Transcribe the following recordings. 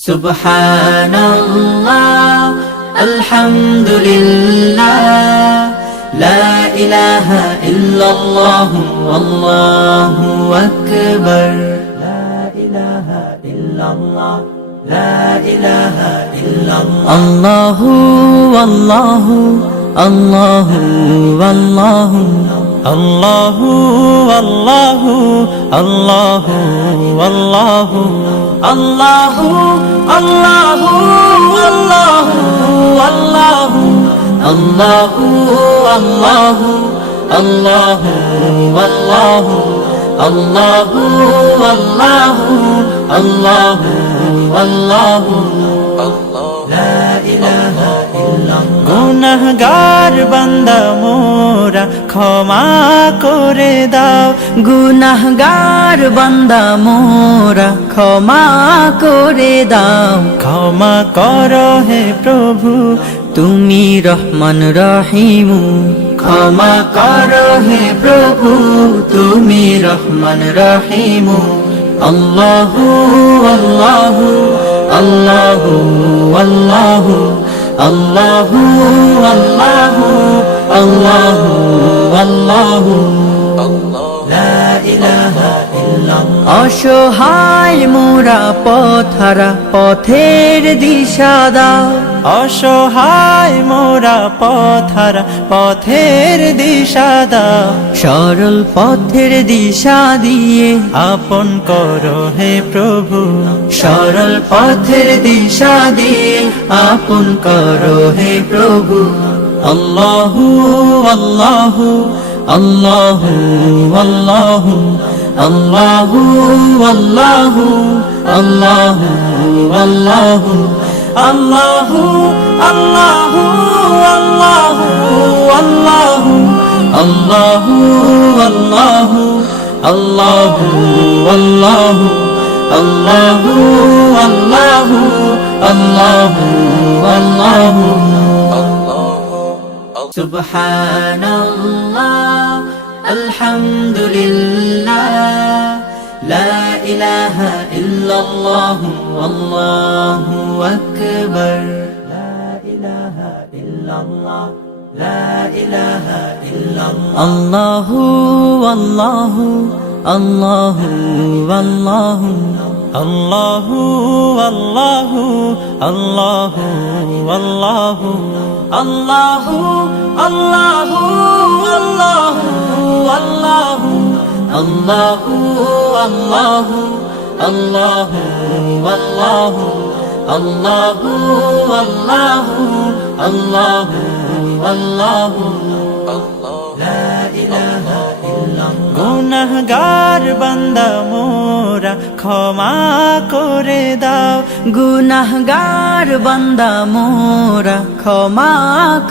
সুবহানাল্লাহ আলহামদুলিল্লাহ লা ইলাহা ইল্লাল্লাহু ওয়াল্লাহু আকবার লা ইলাহা ইল্লাল্লাহ লা ইলাহা ইল্লাল্লাহ আল্লাহু আল্লাহু আল্লাহু আল্লাহু আল্লাহু আল্লাহু আল্লাহু আল্লাহু আল্লাহু আল্লাহু আল্লাহু আল্লাহু আল্লাহু আল্লাহু আল্লাহু আল্লাহু আল্লাহু আল্লাহু আল্লাহু লা ইলাহা ইল্লাল্লাহ গুনাহগার বান্দা মোরা ক্ষমা করে দাও গুনাহগার বান্দা মোরা ক্ষমা করে দাও ক্ষমা করো হে প্রভু তুমি রহমান রহিম ক্ষমা করো হে প্রভু তুমি রহমান রহিম আল্লাহু আল্লাহু আল্লাহু আল্লাহু আল্লাহু আল্লাহু আল্লাহু আল্লাহু লা ইলাহা ইল্লাল্লাহ অসহায় মোরা পথহারা পথের দিশা দাও অসহায় মোরা পথহারা পথের দিশা দাও সরল পথের দিশা দিয়ে আপন করো হে প্রভু সরল পথের দিশা দিয়ে আপন করো হে প্রভু আল্লাহু আল্লাহু আল্লাহু আল্লাহু আল্লাহু আল্লাহু আল্লাহু আল্লাহু আল্লাহু আল্লাহু আল্লাহু আল্লাহু আল্লাহু আল্লাহু আল্লাহু আল্লাহু আল্লাহু আল্লাহু আল্লাহু সুবহানাল্লাহ আলহামদুলিল্লাহ লা ইলাহা ইল্লাল্লাহু ওয়াল্লাহু আকবার লা ইলাহা ইল্লাল্লাহ লা ইলাহা ইল্লাল্লাহ আল্লাহু আল্লাহু আল্লাহু আল্লাহু আল্লাহু আল্লাহু আল্লাহু আল্লাহু আল্লাহু আল্লাহু আল্লাহু আল্লাহু আল্লাহু আল্লাহু আল্লাহু আল্লাহু আল্লাহু আল্লাহু আল্লাহু লা ইলাহা ইল্লাল্লাহ গুনাহগার বান্দা মোরা ক্ষমা করে দাও গুনাহগার বান্দা মোরা ক্ষমা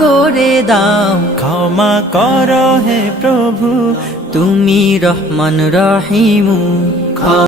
করে দাও ক্ষমা করো হে প্রভু তুমি রহমান রহিম